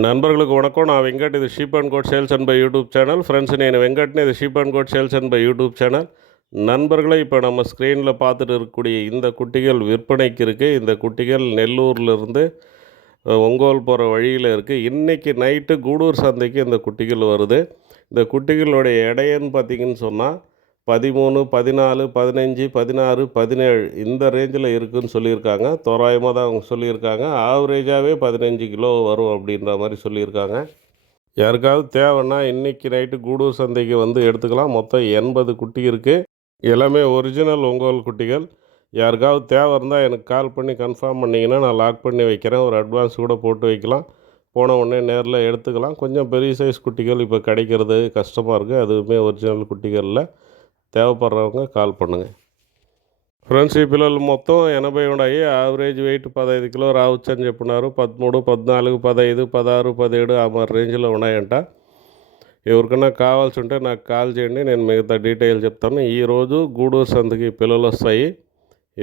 நண்பர்களுக்கு வணக்கம். நான் வெங்கட். இது sheep and goat sales and buy YouTube channel. Friends, నేను வெங்கட்னு. இது sheep and goat sales and buy YouTube channel. நண்பர்களே, இப்போ நம்ம ஸ்க்ரீனில் பார்த்துட்டு இருக்கக்கூடிய இந்த குட்டிகள் விற்பனைக்கு இருக்குது. இந்த குட்டிகள் நெல்லூர்லேருந்து ஒங்கோல் போகிற வழியில் இருக்குது. இன்றைக்கி நைட்டு கூடூர் சந்தைக்கு இந்த குட்டிகள் வருது. இந்த குட்டிகளுடைய எடைன்னு பார்த்திங்கன்னு சொன்னால் 13, 14, 15, 16, 17 இந்த ரேஞ்சில் இருக்குதுன்னு சொல்லியிருக்காங்க. தோராயமாக தான் அவங்க சொல்லியிருக்காங்க. ஆவரேஜாகவே 15 கிலோ வரும் அப்படின்ற மாதிரி சொல்லியிருக்காங்க. யாருக்காவது தேவைன்னா இன்றைக்கி நைட்டு கூடூர் சந்தைக்கு வந்து எடுத்துக்கலாம். மொத்தம் 80 குட்டி இருக்குது. எல்லாமே ஒரிஜினல் ஒங்கோல் குட்டிகள். யாருக்காவது தேவை இருந்தால் எனக்கு கால் பண்ணி கன்ஃபார்ம் பண்ணிங்கன்னா நான் லாக் பண்ணி வைக்கிறேன். ஒரு அட்வான்ஸ் கூட போட்டு வைக்கலாம். போன உடனே நேரில் எடுத்துக்கலாம். கொஞ்சம் பெரிய சைஸ் குட்டிகள் இப்போ கிடைக்கிறது கஷ்டமாக இருக்குது. அதுவுமே ஒரிஜினல் குட்டிகளில் தேவைப்படுறவங்க కాల్ பண்ணுங்கள். ఫ్రెండ్స్, ఈ పిల్లలు మొత్తం 80 ఉన్నాయి. యావరేజ్ వెయిట్ 15 కిలో రావచ్చు అని చెప్పున్నారు. 13, 14, 15, 16, 17 ఆ మరి రేంజ్లో ఉన్నాయంట. ఎవరికైనా కావాల్సి ఉంటే నాకు కాల్ చేయండి. నేను మిగతా డీటెయిల్ చెప్తాను. ఈరోజు గూడూరు సంతకి పిల్లలు వస్తాయి.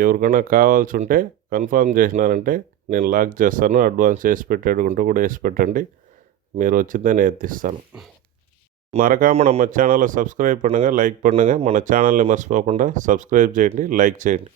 ఎవరికైనా కావాల్సి ఉంటే కన్ఫర్మ్ చేసినారంటే నేను లాక్ చేస్తాను. అడ్వాన్స్ చేసి పెట్టేడుకుంటూ కూడా వేసి పెట్టండి. మీరు వచ్చిందే నేను ఎత్తిస్తాను. மறக்காமல் நம்ம சேனலை சப்ஸ்கிரைப் பண்ணுங்கள், லைக் பண்ணுங்கள். మన ఛానల్ని మర్చిపోకుండా సబ్స్క్రైబ్ చేయండి, లైక్ చేయండి.